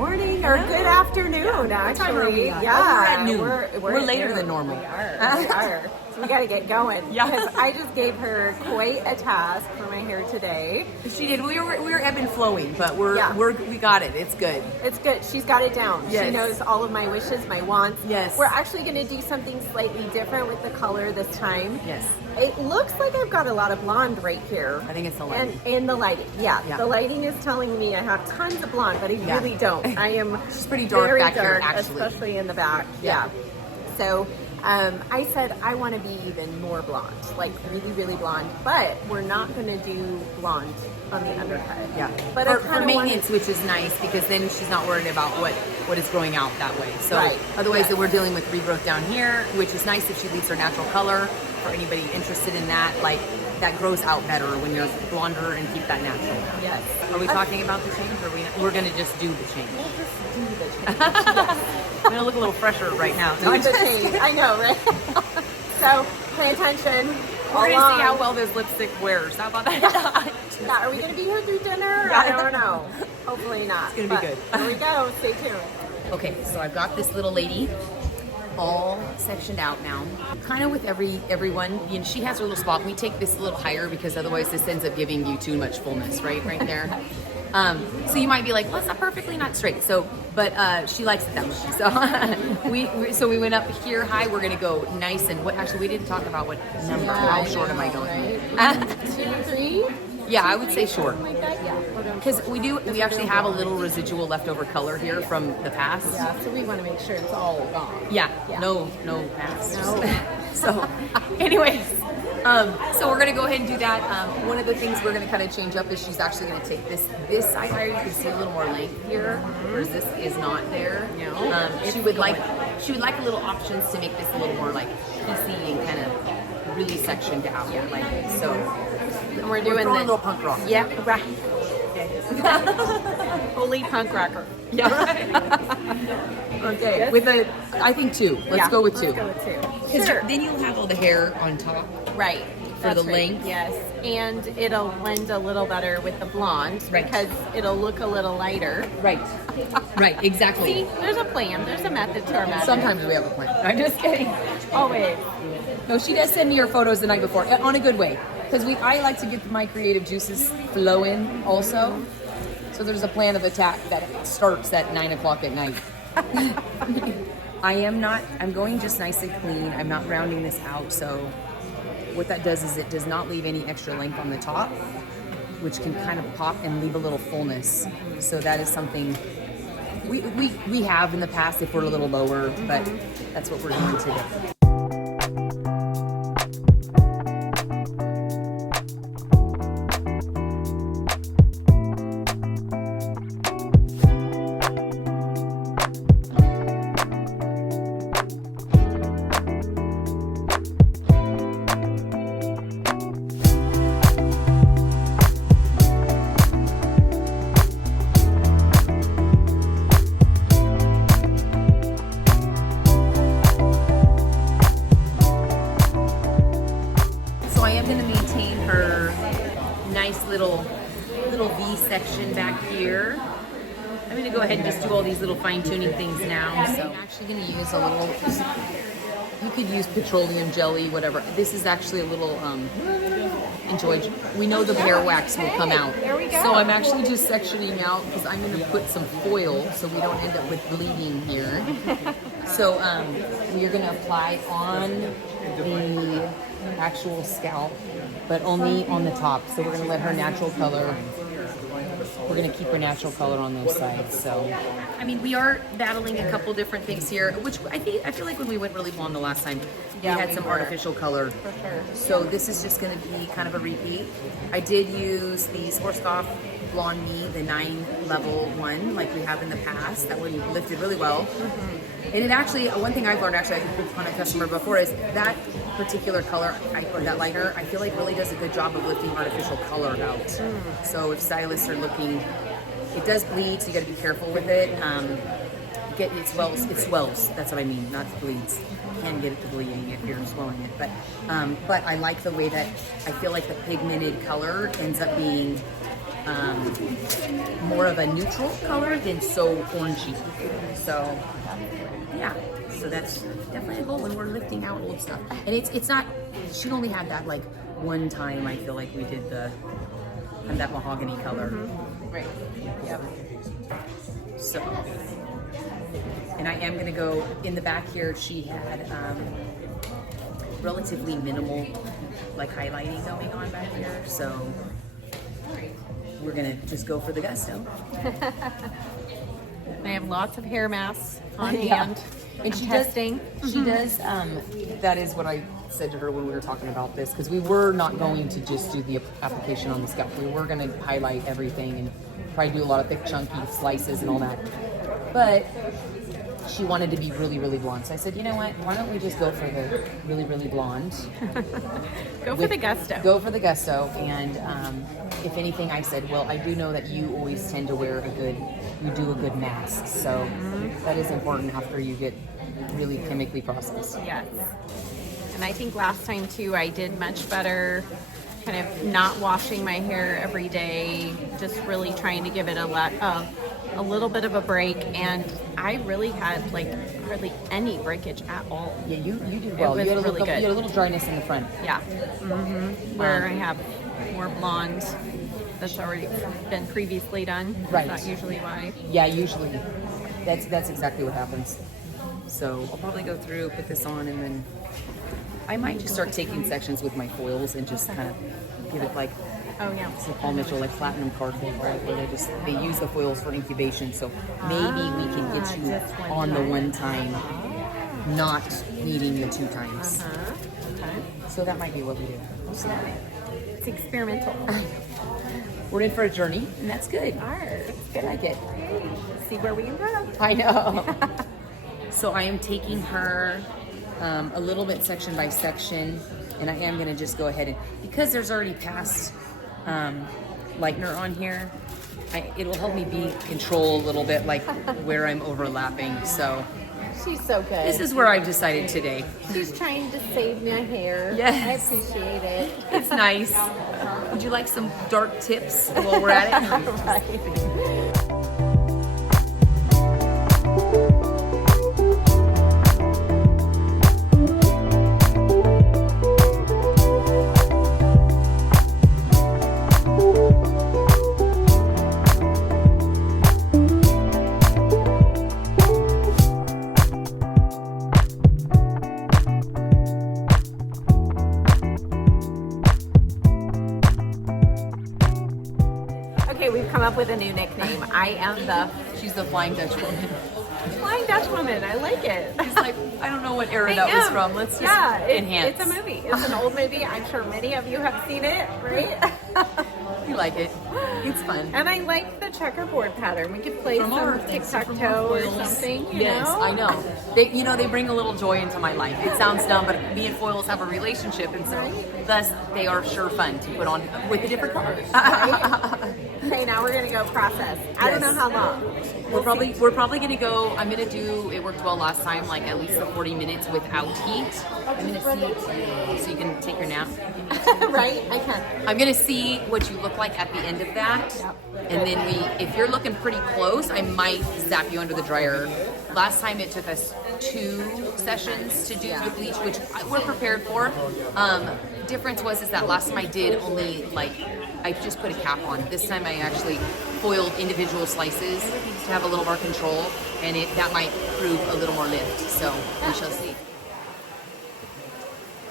morning or good afternoon, actually. Yeah, we're at noon. We're later noon. than normal. We are. So we got to get going. Yeah. Because I just gave her quite a task for my hair today. She did. We were ebb and flowing, but we got it. It's good. It's good. She's got it down. Yes. She knows all of my wishes, my wants. Yes. We're actually going to do something slightly different with the color this time. Yes. It looks like I've got a lot of blonde right here. I think it's the lighting. And the lighting, yeah. The lighting is telling me I have tons of blonde, but I really don't. I am She's pretty dark very back dark, here, actually. especially in the back. Yeah. So I said I want to be even more blonde, like really, really blonde, but we're not going to do blonde on the undercut. Yeah. But for maintenance, which is nice because then she's not worried about what is growing out that way. So otherwise that we're dealing with regrowth down here, which is nice if she leaves her natural color. For anybody interested in that, like that grows out better when you're blonder and keep that natural. Yes. Are we talking about the change, or we're going to just do the change? We'll just do the change. Yes. I'm going to look a little fresher right now. Do the change. I know, right? So pay attention. We're going to see how well this lipstick wears. How about that? Yeah, are we going to be here through dinner? Yeah. I don't know. Hopefully not. It's going to be good. Here we go. Stay tuned. Okay, so I've got this little lady all sectioned out now. Kind of with everyone, you know, she has her little spot. We take this a little higher because otherwise this ends up giving you too much fullness, right there. So you might be like, well, it's not perfectly not straight. So, but she likes it that way. So we went up here high. We're gonna go nice and what? Actually, we didn't talk about what number. How short am I going? Right? 2, 3. Yeah, I would say short. Something like that. Yeah. Because we actually have a little residual leftover color here from the past. Yeah, so we want to make sure it's all gone. Yeah. No past. No. So, anyways, so we're gonna go ahead and do that. One of the things we're gonna kind of change up is she's actually gonna take this side higher. You can see a little more length here, whereas this is not there. She would like a little options to make this a little more like PC and kind of really sectioned out. Yeah, like so. And we're doing a little punk rock. Yeah, right. Holy punk rocker. Yeah. Right. Okay. Yes. With I think 2. Let's go with 2. Let's go with 2. Sure. Then you'll have all the hair on top. Right. For the length. Yes. And it'll blend a little better with the blonde because it'll look a little lighter. Right. Right. Exactly. See, there's a plan. There's a method to our madness. Sometimes we have a plan. I'm just kidding. Always. No, she does send me her photos the night before on a good way. Because I like to get my creative juices flowing also. So there's a plan of attack that starts at 9 o'clock at night. I'm going just nice and clean. I'm not rounding this out. So what that does is it does not leave any extra length on the top, which can kind of pop and leave a little fullness. So that is something we have in the past if we're a little lower, but that's what we're doing today. Little V section back here. I'm going to go ahead and just do all these little fine-tuning things now. So I'm actually going to use a little, you could use petroleum jelly, whatever. This is actually a little, enjoy. We know the hair wax will come out. There we go. So I'm actually just sectioning out because I'm going to put some foil so we don't end up with bleeding here. So we are going to apply on the actual scalp, but only on the top. So we're going to let her natural color. We're going to keep her natural color on those sides. So, I mean, we are battling a couple different things here, which I feel like when we went really blonde the last time, we had some artificial color. For sure. So this is just going to be kind of a repeat. I did use the Schwarzkopf BlondeMe, the 9-level one, like we have in the past. That one lifted really well. And it actually, one thing I've learned, actually, I could on a customer before, is that particular color, or that lighter, I feel like really does a good job of lifting artificial color out. So if stylists are looking, it does bleed, so you got to be careful with it. It swells. That's what I mean, not bleeds. You can get it to bleeding if you're swelling it, but I like the way that I feel like the pigmented color ends up being more of a neutral color than so orangey. So yeah, so that's definitely a goal when we're lifting out old stuff. And it's not, she only had that like one time. I feel like we did that mahogany color. Right. Yep. So, and I am gonna go in the back here. She had relatively minimal like highlighting going on back here, so we're gonna just go for the gusto. I have lots of hair masks on Yeah. hand. And I'm testing. She does. That is what I said to her when we were talking about this, because we were not going to just do the application on the scalp. We were going to highlight everything and probably do a lot of thick, chunky slices and all that. But she wanted to be really, really blonde. So I said, you know what? Why don't we just go for the really, really blonde? Go for the gusto. Go for the gusto. And if anything, I said, well, I do know that you always tend to wear you do a good mask. So that is important after you get really chemically processed. Yes. And I think last time too, I did much better kind of not washing my hair every day, just really trying to give it a little bit of a break. And I really had like hardly any breakage at all. Yeah, you do well. was You had really good. You had a little dryness in the front. Yeah. Where I have more blonde that's already been previously done. Right. That's usually why. Yeah, usually. That's exactly what happens. So I'll probably go through, put this on, and then I might just start taking sections with my foils and just kind of give it like Oh yeah. some Paul Mitchell, like platinum cardboard, right? Where they use the foils for incubation. So maybe we can get you just one on the time. one time, not needing the two times. Okay. So that might be what we do. We'll see. It's experimental. We're in for a journey, and that's good. Alright. I like it. See where we end up. I know. So I am taking her a little bit section by section, and I am going to just go ahead and, because there's already past lightener on here, it'll help me control a little bit like where I'm overlapping. So She's so good. this is where I've decided today. She's trying to save my hair. Yes. I appreciate it. It's nice. Would you like some dark tips while we're at it? Right. Okay, we've come up with a new nickname. I am the She's the Flying Dutch Woman. Flying Dutch Woman. I like it. It's like, I don't know what era I that was am. from. Let's just enhance. It's a movie. It's an old movie. I'm sure many of you have seen it, right? We like it. It's fun. And I like the checkerboard pattern. We could play From our some things, from tic-tac-toe our or foils. something, you Yes, know? I know. They bring a little joy into my life. It sounds dumb, but me and foils have a relationship, and so thus they are sure fun to put on with different colors. Okay, now we're gonna go process. I don't know how long. We're probably gonna go. I'm gonna do. It worked well last time, like at least the 40 minutes without heat. I'm gonna see, so you can take your nap. Right? I can. I'm gonna see what you look like at the end of that, and then if you're looking pretty close, I might zap you under the dryer. Last time it took us 2 sessions to do the bleach, which we're prepared for. Difference was that last time I did only I just put a cap on. This time I actually foiled individual slices to have a little more control, and that might prove a little more lift. So we shall see.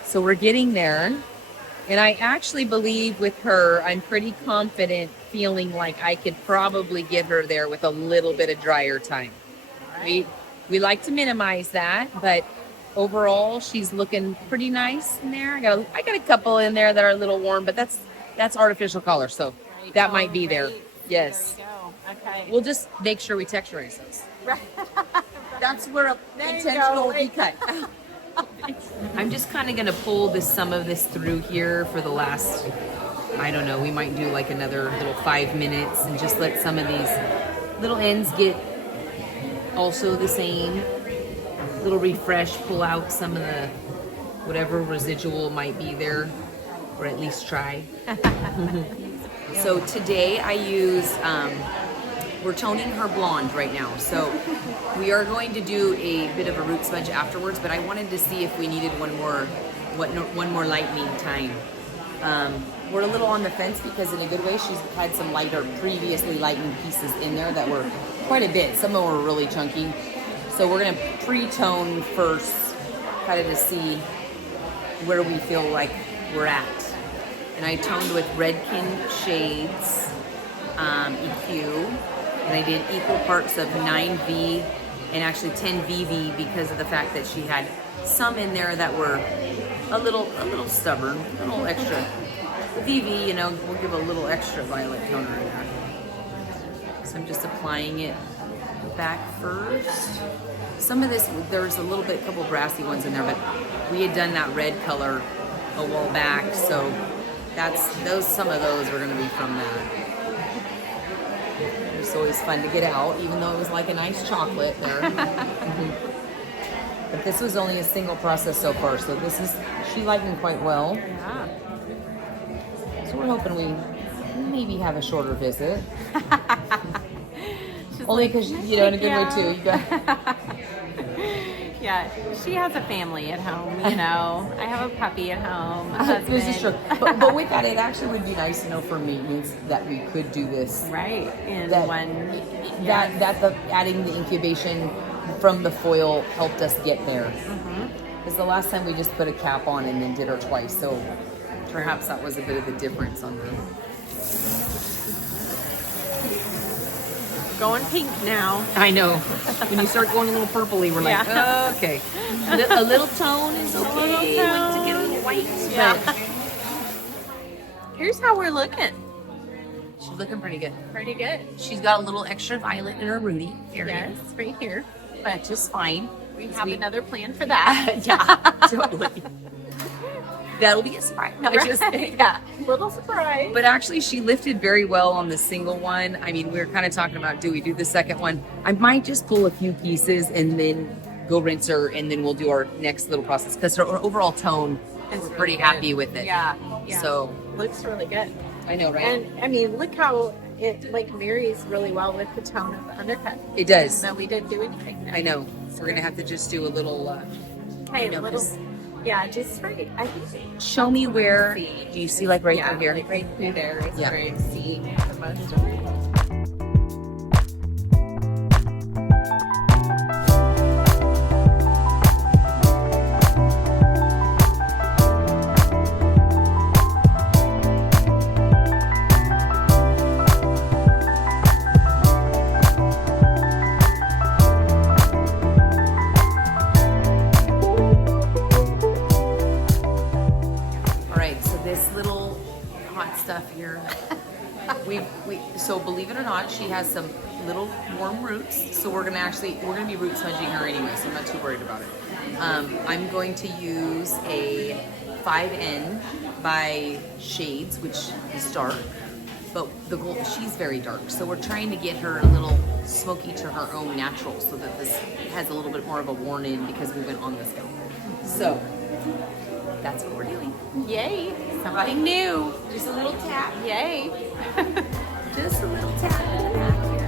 So we're getting there. And I actually believe with her, I'm pretty confident feeling like I could probably get her there with a little bit of dryer time. We like to minimize that, but overall she's looking pretty nice in there. I got a couple in there that are a little warm, but that's artificial color, so that might be there. Yes. There you go. Okay. We'll just make sure we texturize those. Right. That's where There you intentional go. recut. I'm just kind of going to pull some of this through here for the last, I don't know, we might do like another little 5 minutes and just let some of these little ends get also the same. Little refresh, pull out some of the whatever residual might be there, or at least try. So today I use, we're toning her blonde right now. So we are going to do a bit of a root smudge afterwards, but I wanted to see if we needed one more lightening time. We're a little on the fence because in a good way, she's had some lighter, previously lightened pieces in there that were quite a bit. Some of them were really chunky. So we're gonna pre-tone first, kind of to see where we feel like we're at. And I toned with REDKEN Shades EQ, and I did equal parts of 9V and actually 10 VV because of the fact that she had some in there that were a little stubborn, a little extra. The VV, you know, we'll give a little extra violet toner in there. So I'm just applying it back first. Some of this, there's a little bit, a couple brassy ones in there, but we had done that red color a while back, so some of those are going to be from that. It's always fun to get out, even though it was like a nice chocolate there. But this was only a single process so far, so she lightened quite well. Yeah. So we're hoping we maybe have a shorter visit. Only because, you know, in a good way too. You got... Yeah, she has a family at home, you know. I have a puppy at home, a husband. This is true. But with that, it actually would be nice to know for maintenance that we could do this. Right, in that, one. Adding the incubation from the foil helped us get there. Because the last time we just put a cap on and then did her twice, so perhaps that was a bit of the difference on the... Going pink now. I know. When you start going a little purpley, we're like, oh, okay. A little tone is okay. To get a little white. Yeah. Here's how we're looking. She's looking pretty good. Pretty good. She's got a little extra violet in her rooty area. Yes, right here. But just fine. We have another plan for that. Yeah, totally. That'll be a surprise. No, just yeah, little surprise. But actually, she lifted very well on the single one. I mean, we were kind of talking about, do we do the second one? I might just pull a few pieces and then go rinse her, and then we'll do our next little process because her overall tone, we're pretty happy with it. Yeah. So looks really good. I know, right? And I mean, look how it like marries really well with the tone of the undercut. It does. No, we didn't do anything. I know. So we're gonna have to just do a little. Yeah, just right. I think. Show me where. Do you see like right through here? Like right through there is where I see the most of it. So believe it or not, she has some little warm roots. So we're gonna be root smudging her anyway, so I'm not too worried about it. I'm going to use a 5N by Shades, which is dark, but the gold, she's very dark. So we're trying to get her a little smoky to her own natural, so that this has a little bit more of a worn in because we went on the scalp. So that's what we're doing. Yay! Something new. Just a little tap. Yay! Just a little tap in the back here.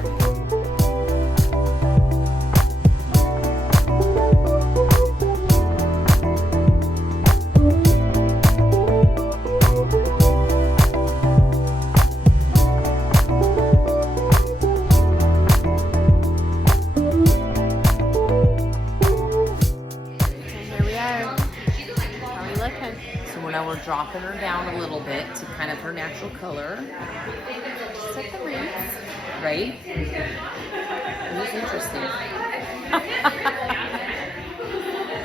And here we are. How are we looking? So now we're dropping her down a little bit to kind of her natural color. Just at the roots. Right? It is interesting.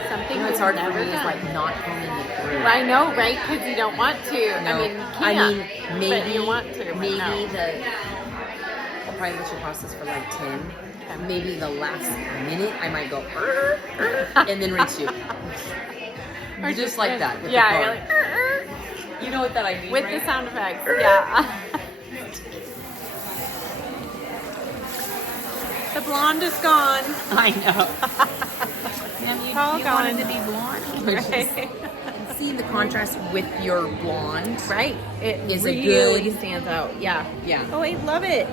Something It's we've hard for never me is done. like not combing it through. I know, right? Because you don't want to. No. I mean, you can't. Maybe but you want to. But Maybe no. I'll probably let you process for like 10. Maybe the last minute I might go and then rinse you. Or just like that. With yeah, the you're car. like, You know what that I mean, with right? the sound effects. Yeah. The blonde is gone. I know. All you gone. wanted to be blonde. Right. seeing the contrast with your blonde, Right. It is really a good, stands out. Yeah. Yeah. Oh, I love it.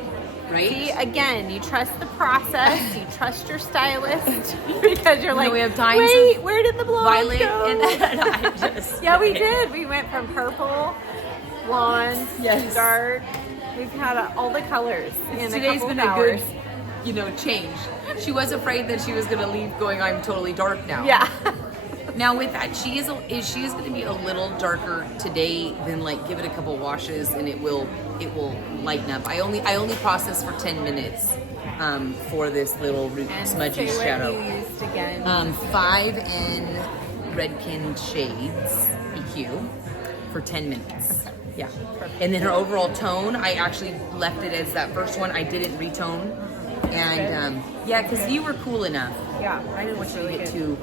right? See, again, you trust the process, you trust your stylist because you're like, we have times wait, where did the blonde Violet go? and I just Yeah, we did. We went from purple, blonde, Yes. dark. We've had all the colors in Today's a couple been of a hours. good, change. She was afraid that she was gonna leave going, I'm totally dark now. Yeah. Now with that, she is going to be a little darker today than like give it a couple washes and it will lighten up. I only process for 10 minutes for this little And smudgy say what shadow. you used again. 5 in REDKEN Shades EQ for 10 minutes. Yeah. And then her overall tone, I actually left it as that first one. I didn't retone. And yeah, because you were cool enough. Yeah, I didn't want you to really get good. too.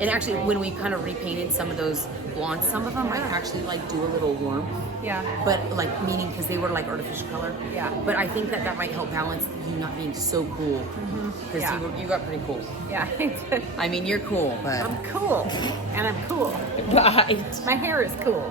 And actually, when we kind of repainted some of those blondes, some of them I actually like do a little warmth, Yeah. but like meaning because they were like artificial color. Yeah. But I think that might help balance you not being so cool because Yeah. you got pretty cool. Yeah, I did. I mean, you're cool, but I'm cool. And I'm cool. right. My hair is cool.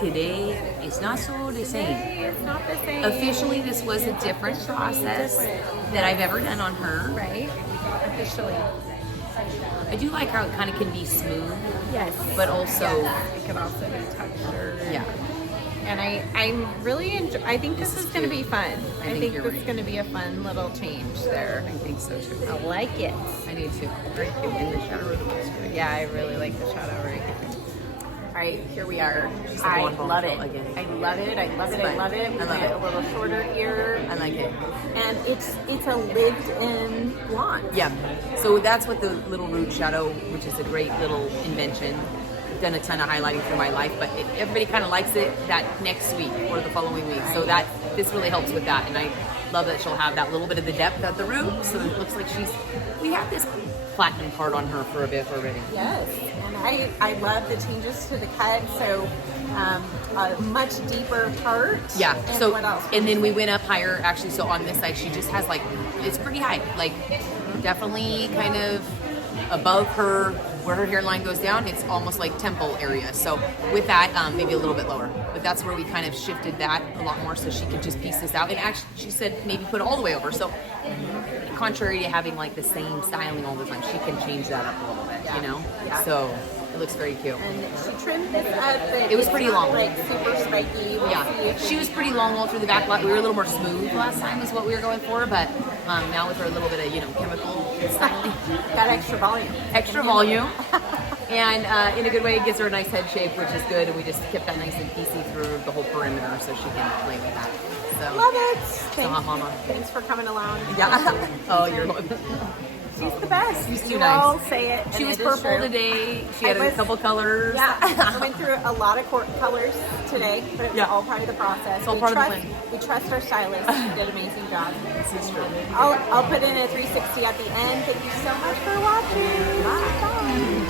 Today, it's not so the same. Hey, it's not the same. Officially, this was a different process that I've ever done on her. Right? Officially. I do like how it kind of can be smooth, Yes. but also, Yes. It can also be textured. yeah. And I'm really I think this is going to be fun. I think you're this right. is going to be a fun little change there. I think so too. I like it. I do too. Very cute. And the shadow really looks good. Yeah, I really like the shadow right here. All right, here we are. Just the I blonde love it. ball again. I love it. I love it. I love it. We I love went it. a little shorter here. I like it. And it's a lived-in blonde. Yeah. So that's what the little root shadow, which is a great little invention. I've done a ton of highlighting through my life, but everybody kind of likes it that next week or the following week. So that this really helps with that. And love that she'll have that little bit of the depth at the root, so it looks like we have this platinum card on her for a bit already. Yes, and I love the changes to the cut. So a much deeper part. Yeah. And So what else? and then we went up higher actually. So on this side, she just has like, it's pretty high, like definitely kind of above her where her hairline goes down. It's almost like temple area. So with that, maybe a little bit lower. But that's where we kind of shifted that a lot more, so she could just piece this out. And actually, she said maybe put it all the way over. So contrary to having like the same styling all the time, she can change that up a little bit. Yeah. You know. Yeah. So it looks very cute. And she trimmed this up, but It was it's pretty not, long. like super spiky. We'll see Yeah, if she was pretty long all through the back. We were a little more smooth last time is what we were going for, but now with her a little bit of, chemical styling. got extra volume. Extra volume. And in a good way, it gives her a nice head shape, which is good. And we just kept that nice and piecey through the whole perimeter so she can play with that. So, Love it. hot mama. Thanks for coming along. Yeah. Oh, you're She's the best. She's too You nice. all say it. She and was it is purple true. today. She had I a was- couple colors. Yeah, I went through a lot of colors today, but it was Yeah. all part of the process. It's all part of the plan. We trust our stylist. She did an amazing job. This is true. I'll put in a 360 at the end. Thank you so much for watching. Bye.